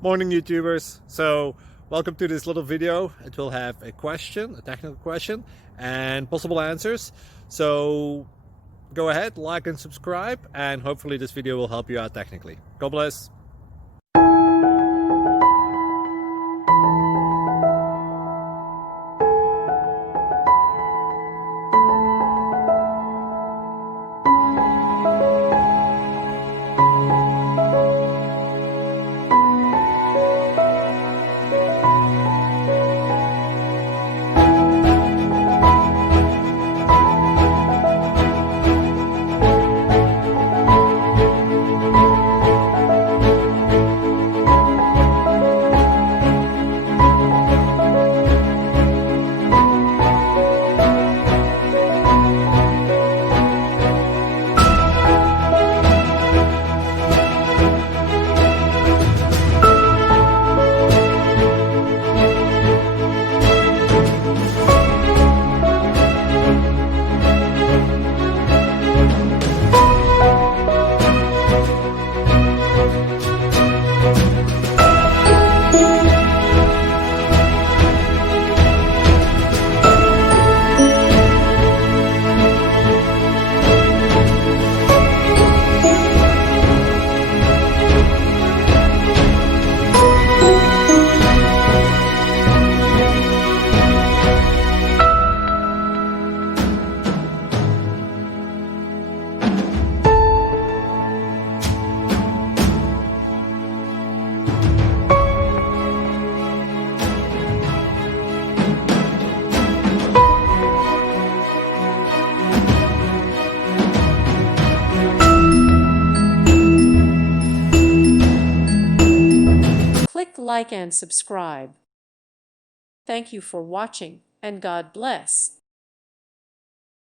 Morning YouTubers. So welcome to this little video. It will have a question, a technical question, and possible answers. So go ahead, like and subscribe, and hopefully this video will help you out technically. God bless. Click like and subscribe. Thank you for watching, and God bless.